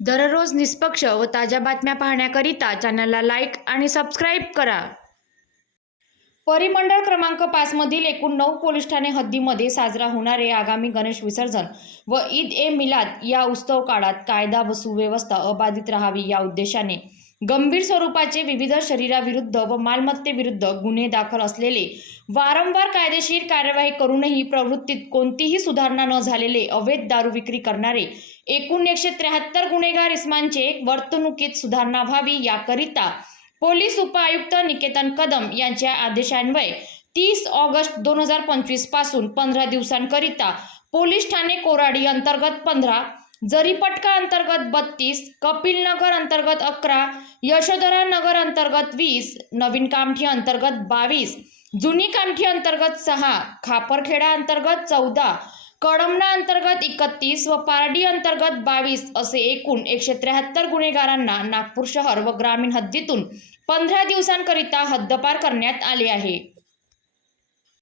दररोज निष्पक्ष व ताज्या बातम्या पाहण्याकरिता चॅनलला लाईक आणि सबस्क्राईब करा. परिमंडळ क्रमांक पाचमधील एकूण नऊ पोलीस ठाणे हद्दीमध्ये साजरा होणारे आगामी गणेश विसर्जन व ईद ए मिलाद या उत्सव काळात कायदा व सुव्यवस्था अबाधित राहावी या उद्देशाने गंभीर स्वरूपाचे विविध शरीराविरुद्ध व मालमत्तेविरुद्ध गुन्हे दाखल असलेले वारंवार कायदेशीर कार्यवाही करूनही प्रवृत्तीत कोणतीही सुधारणा न झालेले अवैध दारू विक्री करणारे एकूण एकशे त्र्याहत्तर गुन्हेगार इस्मांचे वर्तणुकीत सुधारणा व्हावी याकरिता पोलीस उपआयुक्त निकेतन कदम यांच्या आदेशान्वये तीस ऑगस्ट दोन हजार पंचवीसपासून पंधरा दिवसांकरिता पोलीस ठाणे कोराडी अंतर्गत पंधरा जरीपटका अंतर्गत बत्तीस कपिलनगर अंतर्गत अकरा यशोधरा नगर अंतर्गत वीस नवीन कामठी अंतर्गत बावीस जुनी कामठी अंतर्गत सहा खापरखेडा अंतर्गत चौदा कडमना अंतर्गत एकतीस व पारडी अंतर्गत बावीस असे एकूण एकशे त्र्याहत्तर गुन्हेगारांना नागपूर शहर व ग्रामीण हद्दीतून पंधरा दिवसांकरिता हद्दपार करण्यात आले आहे.